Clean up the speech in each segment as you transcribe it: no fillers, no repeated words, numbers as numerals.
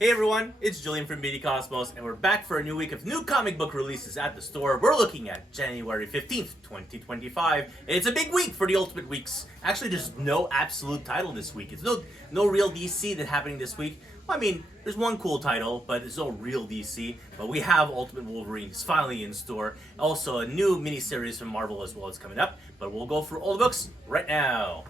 Hey everyone, it's Julian from BD Cosmos, and we're back for a new week of new comic book releases at the store. We're looking at January 15th, 2025. It's a big week for the Ultimate Weeks. Actually, there's no absolute title this week. It's no real DC that's happening this week. I mean, there's one cool title, but there's no real DC. But we have Ultimate Wolverine. It's finally in store. Also, a new miniseries from Marvel as well is coming up. But we'll go through all the books right now.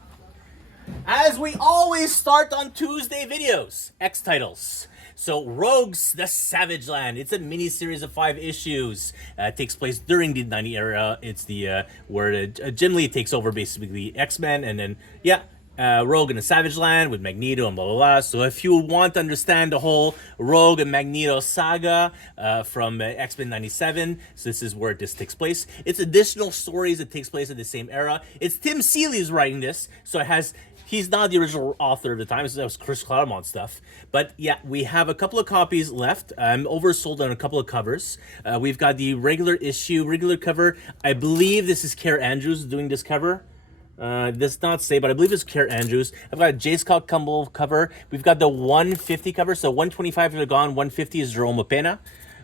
As we always start on Tuesday videos, X titles. So, Rogues, The Savage Land. It's a mini series of 5 issues. It takes place during the 90 era. It's the where Jim Lee takes over basically X-Men, and then Rogue in the Savage Land with Magneto and blah blah blah. So if you want to understand the whole Rogue and Magneto saga from X-Men '97, so this is where this takes place. It's additional stories that takes place in the same era. It's Tim Seeley's writing this, so it has. He's not the original author of the time. So that was Chris Claremont stuff. But yeah, we have a couple of copies left. I'm oversold on a couple of covers. We've got the regular cover. I believe this is Care Andrews doing this cover. Does not say, but I believe it's Care Andrews. I've got a J. Scott Campbell cover. We've got the 150 cover. So 125 are gone. 150 is Jerome Pena,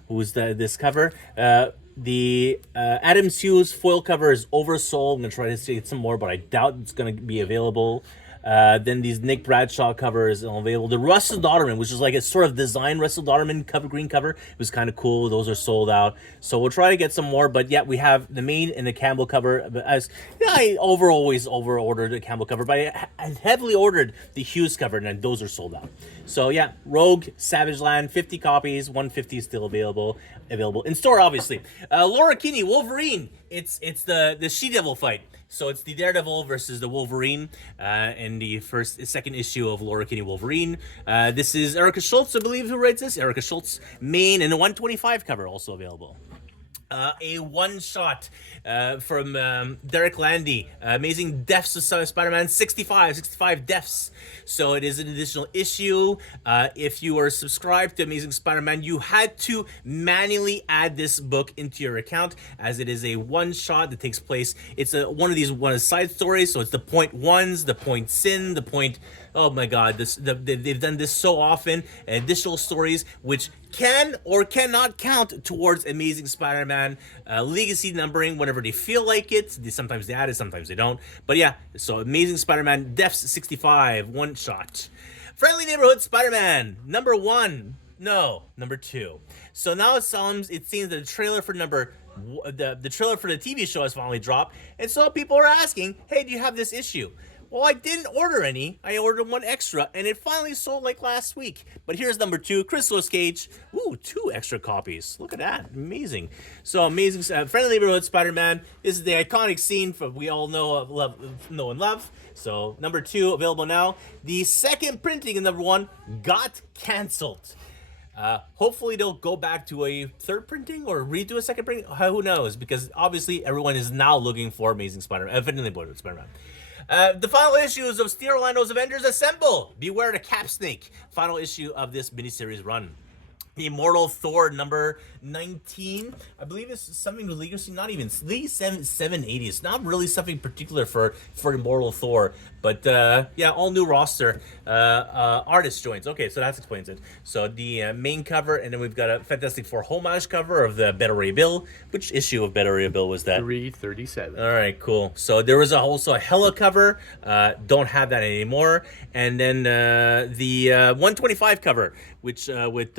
who's this cover. The Adam Hughes foil cover is oversold. I'm going to try to get some more, but I doubt it's going to be available. Then these Nick Bradshaw covers are available. The Russell Dodderman, which is like a sort of design Russell Dodderman green cover, it was kind of cool. Those are sold out, so we'll try to get some more. But yeah, we have the main and the Campbell cover. But as I always over ordered the Campbell cover, but I heavily ordered the Hughes cover, and then those are sold out. So yeah, Rogue, Savage Land, 50 copies, 150 is still available in store, obviously. Laura Kinney, Wolverine. It's the She-Devil fight. So it's the Daredevil versus the Wolverine in the second issue of Laura Kinney Wolverine. This is Erica Schultz, I believe, who writes this. Erica Schultz, main, and a 125 cover also available. A one-shot from Derek Landy. Amazing Deaths of Spider-Man 65 deaths. So it is an additional issue. If you are subscribed to Amazing Spider-Man, you had to manually add this book into your account, as it is a one-shot that takes place. It's one of the side stories, so it's the point ones, the point sin, the point... Oh my god, they've done this so often. Additional stories which can or cannot count towards Amazing Spider-Man legacy numbering whenever they feel like it. Sometimes they add it, sometimes they don't. But yeah, so Amazing Spider-Man Deaths 65, one shot. Friendly Neighborhood Spider-Man, number 1. No, number 2. So now it seems that the trailer for the trailer for the TV show has finally dropped, and so people are asking, hey, do you have this issue? Well, I didn't order any. I ordered one extra, and it finally sold like last week. But here's number 2, Christos Cage. Ooh, 2 extra copies. Look at that. Amazing. So amazing. Friendly Neighborhood Spider-Man. This is the iconic scene we all know and love. So number 2 available now. The second printing of number 1 got canceled. Hopefully they'll go back to a third printing or redo a second printing. Who knows? Because obviously everyone is now looking for Amazing Spider-Man. Friendly Neighborhood Spider-Man. The final issues of Steve Orlando's Avengers Assemble. Beware the Cap Snake. Final issue of this miniseries run. The Immortal Thor number 19. I believe it's something with Legacy, not even Legacy 780. It's not really something particular for Immortal Thor. But yeah, all new roster. Artist joins. Okay, so that explains it. So the main cover, and then we've got a Fantastic Four homage cover of the Beta Ray Bill. Which issue of Beta Ray Bill was that? 337. All right, cool. So there was also a Hella cover. Don't have that anymore. And then the 125 cover, which with...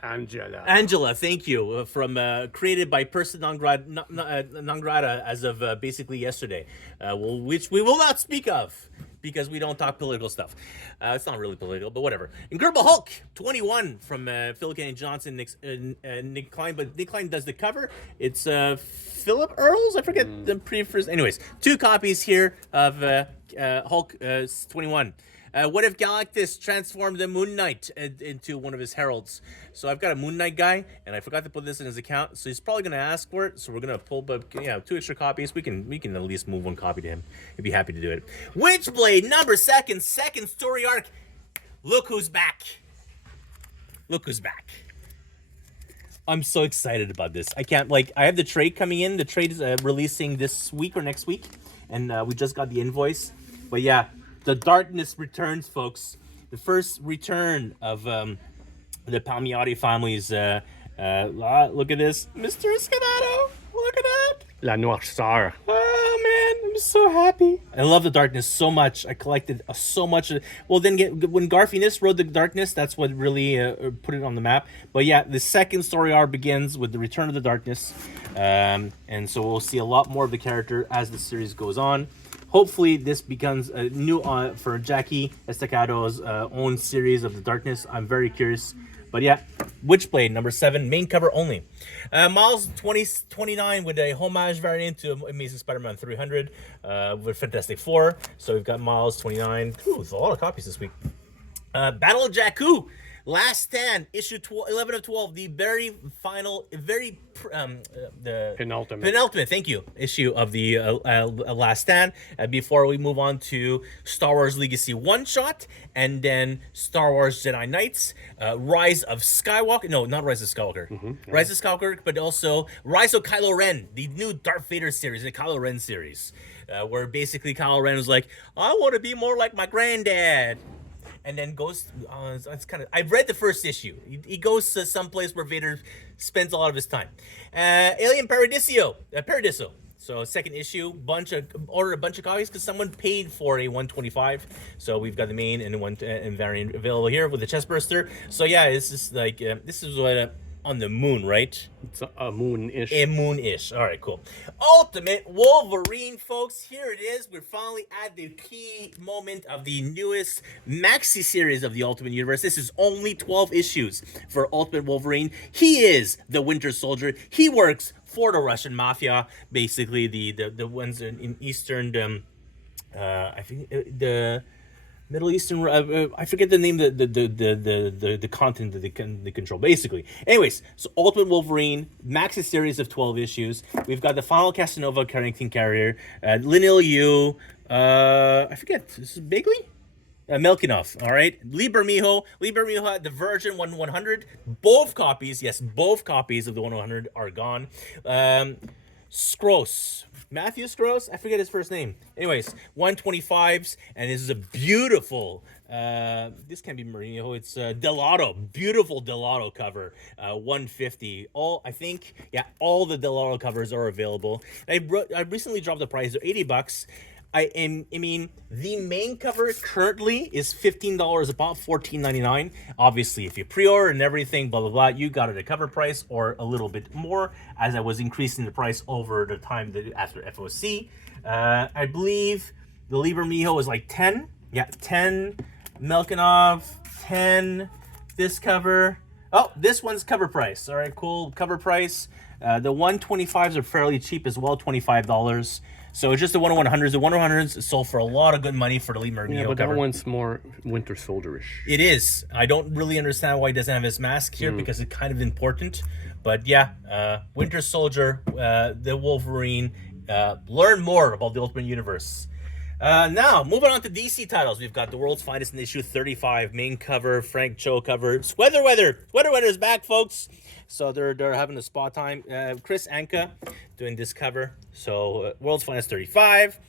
Angela, thank you. From created by Person non grata as of basically yesterday, which we will not speak of because we don't talk political stuff. It's not really political, but whatever. Incredible Hulk 21 from Phil Kennedy Johnson, Nick Klein, but Nick Klein does the cover. It's Philip Earls. I forget the pre-first. Anyways, 2 copies here of Hulk 21. What if Galactus transformed the Moon Knight into one of his heralds? So I've got a Moon Knight guy, and I forgot to put this in his account. So he's probably going to ask for it. So we're going to pull, but 2 extra copies. We can at least move 1 copy to him. He'd be happy to do it. Witchblade number 2, second story arc. Look who's back. Look who's back. I'm so excited about this. I have the trade coming in. The trade is releasing this week or next week, and we just got the invoice. But yeah. The darkness returns, folks. The first return of the Palmiotti family's. Look at this, Mr. Escanado. Look at that. La Noire Star. Oh man, I'm so happy. I love the Darkness so much. I collected so much. Well, then when Garfinus wrote the Darkness, that's what really put it on the map. But yeah, the second story arc begins with the Return of the Darkness, and so we'll see a lot more of the character as the series goes on. Hopefully, this becomes a new for Jackie Estacado's own series of the Darkness. I'm very curious. But yeah, Witchblade number 7, main cover only. Miles 2029 with a homage variant to Amazing Spider-Man 300 with Fantastic Four. So we've got Miles 29. Ooh, it's a lot of copies this week. Battle of Jakku, Last Stand, issue 11 of 12, the very final, the penultimate, thank you, issue of the Last Stand. Before we move on to Star Wars Legacy one-shot, and then Star Wars Jedi Knights, Rise of Skywalker, no, not Rise of Skywalker, Rise of Skywalker, but also Rise of Kylo Ren, the new Darth Vader series, the Kylo Ren series, where basically Kylo Ren was like, I want to be more like my granddad. And then goes, it's kind of, I've read the first issue. He goes to some place where Vader spends a lot of his time. Alien Paradiso. So second issue, ordered a bunch of copies because someone paid for a 125. So we've got the main and the one and variant available here with the chestburster. So yeah, this is like, this is what, on the moon, right? It's a moon-ish. A moon-ish. All right, cool. Ultimate Wolverine, folks. Here it is. We're finally at the key moment of the newest maxi series of the Ultimate Universe. This is only 12 issues for Ultimate Wolverine. He is the Winter Soldier. He works for the Russian Mafia, basically the ones in Eastern, I think the Middle Eastern, I forget the name, the continent that they control, basically. Anyways, so Ultimate Wolverine, maxi series of 12 issues. We've got the final Casanova Carrington Carrier, Linil Yu, I forget, this is Bigley? Melkinov, all right? Lee Bermejo had the version 100. Both copies of the 100 are gone. Scross. Matthew Scross? I forget his first name. Anyways, 125s, and this is a beautiful, this can't be Mourinho, it's Delato, beautiful Delato cover, 150. All the Delato covers are available. I recently dropped the price, they're $80. I mean, the main cover currently is $15 a pop, $14.99. Obviously, if you pre-order and everything, blah, blah, blah, you got it at cover price or a little bit more, as I was increasing the price over the time after FOC. I believe the Liber Mijo was like 10. Yeah, 10. Melkinov, 10. This cover. Oh, this one's cover price. All right, cool. Cover price. The 125s are fairly cheap as well, $25. So it's just the 100s. The 100s sold for a lot of good money for the Lee Mourinho but cover. that one's more Winter Soldierish. It is. I don't really understand why he doesn't have his mask here because it's kind of important. But yeah, Winter Soldier, the Wolverine. Learn more about the Ultimate Universe. Now, moving on to DC titles. We've got The World's Finest in issue 35, main cover, Frank Cho cover. Weather is back, folks. So they're having a spot time. Chris Anka doing this cover. So World's Finest 35.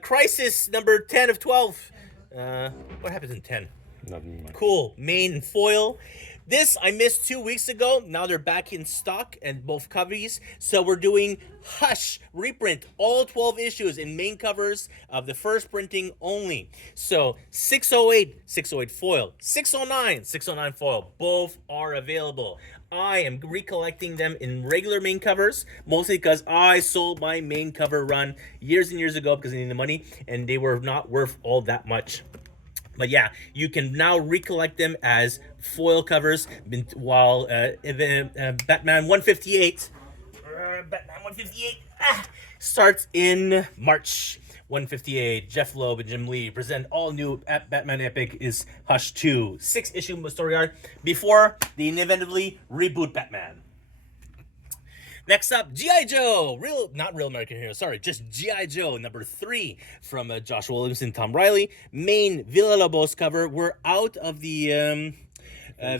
Crisis number 10 of 12. What happens in 10? Nothing much. Cool. Main and foil. This I missed 2 weeks ago. Now they're back in stock and both covers. So we're doing Hush reprint, all 12 issues in main covers of the first printing only. So 608 foil, 609 foil, both are available. I am recollecting them in regular main covers, mostly because I sold my main cover run years and years ago because I needed the money, and they were not worth all that much. But yeah, you can now recollect them as foil covers, while Batman 158 starts in March. 158, Jeff Loeb and Jim Lee present all new Batman Epic is Hush 2. 6-issue story arc before the inevitably reboot Batman. Next up, G.I. Joe, not Real American Hero, sorry, just G.I. Joe, number 3 from Joshua Williamson, Tom Riley. Main Villalobos cover. We're out of the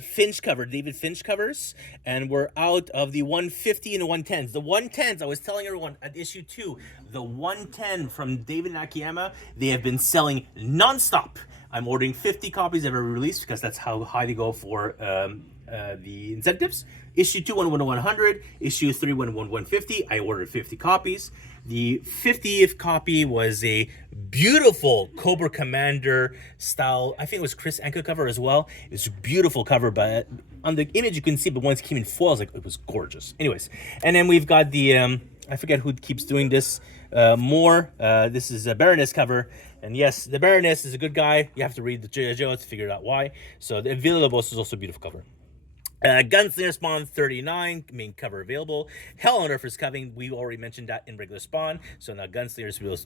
Finch cover, David Finch covers, and we're out of the 150 and the 110s. The 110s, I was telling everyone at issue 2, the 110 from David Nakayama, they have been selling nonstop. I'm ordering 50 copies of every release because that's how high they go for the incentives. Issue 2 went 100, issue 3 went 150. I ordered 50 copies. The 50th copy was a beautiful Cobra Commander style. I think it was Chris Anka cover as well. It's a beautiful cover, but on the image you couldn't see, but once it came in foil, it was gorgeous. Anyways, and then we've got the I forget who keeps doing this more. This is a Baroness cover. And yes, the Baroness is a good guy. You have to read the G.I. Joe to figure out why. So the Villalobos is also a beautiful cover. Gunslinger Spawn 39, main cover available. Hell on Earth is coming. We already mentioned that in regular Spawn. So now Gunslingers will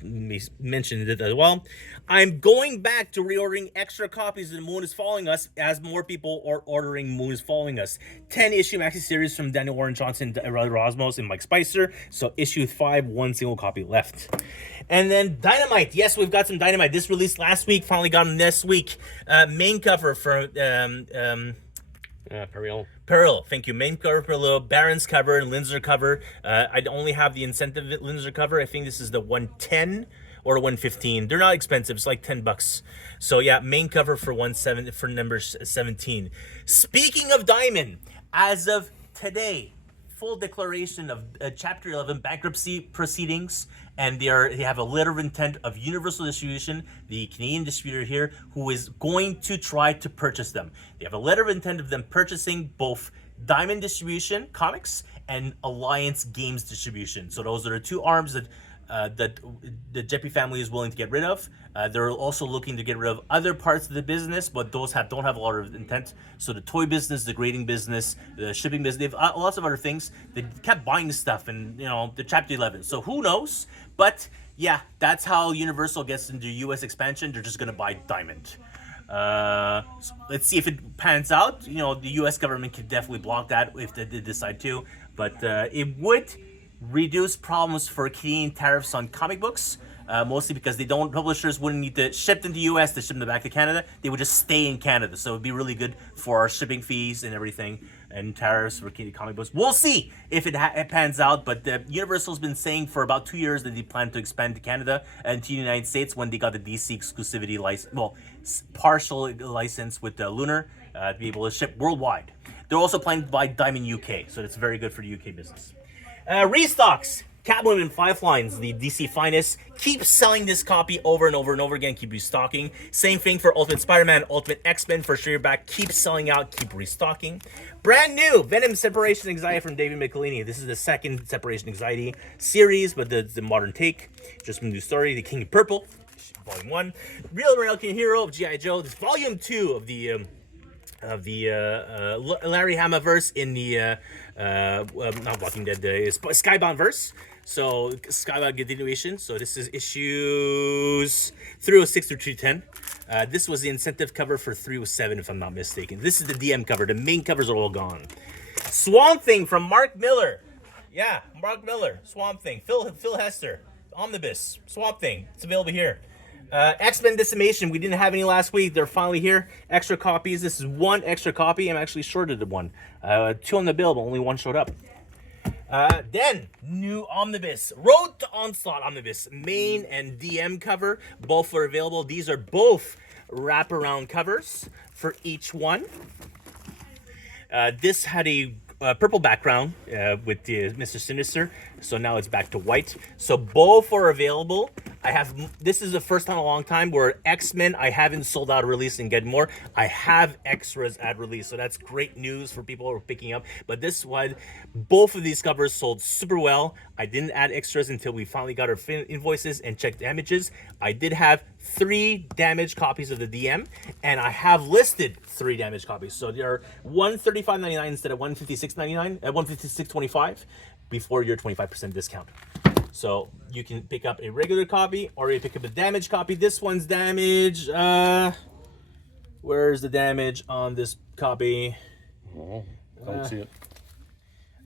mention it as well. I'm going back to reordering extra copies of The Moon is Following Us as more people are ordering Moon is Following Us. 10 issue maxi series from Daniel Warren Johnson, Rosmos, and Mike Spicer. So issue 5, 1 single copy left. And then Dynamite. Yes, we've got some Dynamite. This released last week, finally got them this week. Main cover for Peril, thank you. Main cover, Peril, Baron's cover, and Linzer cover. I only have the incentive Linzer cover. I think this is the 110 or 115. They're not expensive. It's like $10. So yeah, main cover for for number 17. Speaking of Diamond, as of today, full declaration of Chapter 11 bankruptcy proceedings, and they have a letter of intent of Universal Distribution, the Canadian distributor here, who is going to try to purchase them. They have a letter of intent of them purchasing both Diamond Distribution Comics and Alliance Games Distribution. So those are the two arms that the Jeppy family is willing to get rid of. They're also looking to get rid of other parts of the business, but those don't have a lot of intent. So the toy business, the grading business, the shipping business, they have lots of other things. They kept buying stuff, and the Chapter 11. So who knows? But yeah, that's how Universal gets into U.S. expansion. They're just gonna buy Diamond. So let's see if it pans out. The U.S. government could definitely block that if they did decide to, but it would reduce problems for Canadian tariffs on comic books, mostly because publishers wouldn't need to ship them to the US to ship them back to Canada. They would just stay in Canada. So it'd be really good for our shipping fees and everything, and tariffs for Canadian comic books. We'll see if it pans out, but Universal's been saying for about 2 years that they plan to expand to Canada and to the United States when they got the DC exclusivity license, partial license with Lunar, to be able to ship worldwide. They're also planning to buy Diamond UK, so it's very good for the UK business. Restocks. Catwoman 5 lines, the DC finest. Keep selling this copy over and over and over again. Keep restocking. Same thing for Ultimate Spider-Man, Ultimate X-Men for sure. Back. Keep selling out. Keep restocking. Brand new Venom Separation Anxiety from David Michelini. This is the second Separation Anxiety series, but the modern take. Just a new story. The King of Purple, Volume 1. Real American Hero of G.I. Joe. This Volume 2 of the Larry Hamaverse in the not Walking Dead, Skybound verse. So Skybound continuation. So this is issues 306 through 210. This was the incentive cover for 307, if I'm not mistaken. This is the DM cover. The main covers are all gone. Swamp Thing from Mark Miller. Yeah, Mark Miller. Swamp Thing. Phil Hester. Omnibus. Swamp Thing. It's available here. X-Men Decimation. We didn't have any last week. They're finally here. Extra copies. This is one extra copy. I'm actually shorted one. 2 on the bill, but only 1 showed up. Then, new Omnibus. Road to Onslaught Omnibus. Main and DM cover. Both are available. These are both wraparound covers for each one. This had a purple background with Mr. Sinister, so now it's back to white. So both are available. This is the first time in a long time where X-Men, I haven't sold out a release and get more. I have extras at release, so that's great news for people who are picking up. But this one, both of these covers sold super well. I didn't add extras until we finally got our invoices and checked damages. I did have 3 damaged copies of the DM, and I have listed 3 damaged copies. So they are $135.99 instead of $156.99 at $156.25 before your 25% discount. So you can pick up a regular copy or you pick up a damaged copy. This one's damaged. Where's the damage on this copy? Oh, don't see it.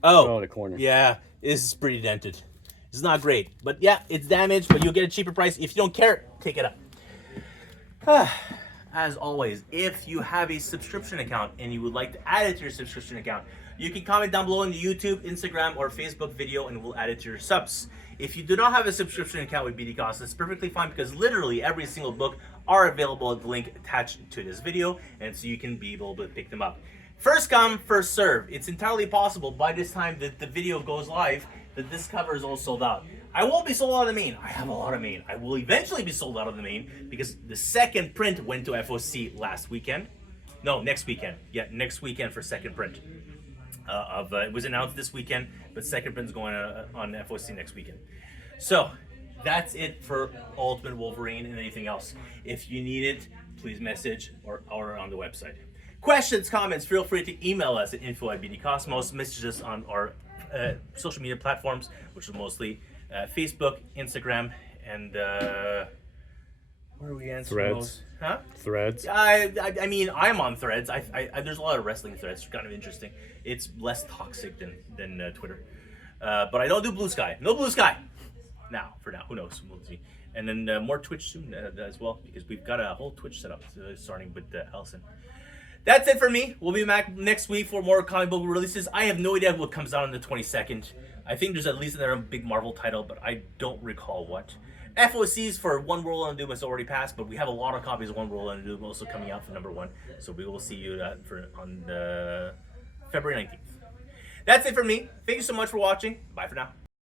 Oh, the corner. Yeah, this is pretty dented. It's not great, but yeah, it's damaged, but you'll get a cheaper price. If you don't care, take it up. As always, if you have a subscription account and you would like to add it to your subscription account, you can comment down below in the YouTube, Instagram, or Facebook video, and we'll add it to your subs. If you do not have a subscription account with BD Cost, it's perfectly fine because literally every single book are available at the link attached to this video, and so you can be able to pick them up. First come, first serve. It's entirely possible by this time that the video goes live that this cover is all sold out. I won't be sold out of the main. I have a lot of main. I will eventually be sold out of the main because the second print went to FOC last weekend. No, next weekend. Yeah, next weekend for second print. It was announced this weekend, but second print's going on FOC next weekend. So that's it for Ultimate Wolverine and anything else. If you need it, please message or order on the website. Questions, comments, feel free to email us at info@bdcosmos. Message us on our social media platforms, which are mostly Facebook, Instagram, and where are we answering Threads. those? Huh? Threads. I mean, I'm on Threads. There's a lot of wrestling threads. It's kind of interesting. It's less toxic than Twitter. But I don't do Blue Sky. No Blue Sky. Now, for now. Who knows? We'll see. And then more Twitch soon as well, because we've got a whole Twitch set up starting with Allison. That's it for me. We'll be back next week for more comic book releases. I have no idea what comes out on the 22nd. I think there's at least another big Marvel title, but I don't recall what. FOCs for One World on Doom has already passed, but we have a lot of copies of One World on Doom also coming out for #1. So we will see you on February 19th. That's it for me. Thank you so much for watching. Bye for now.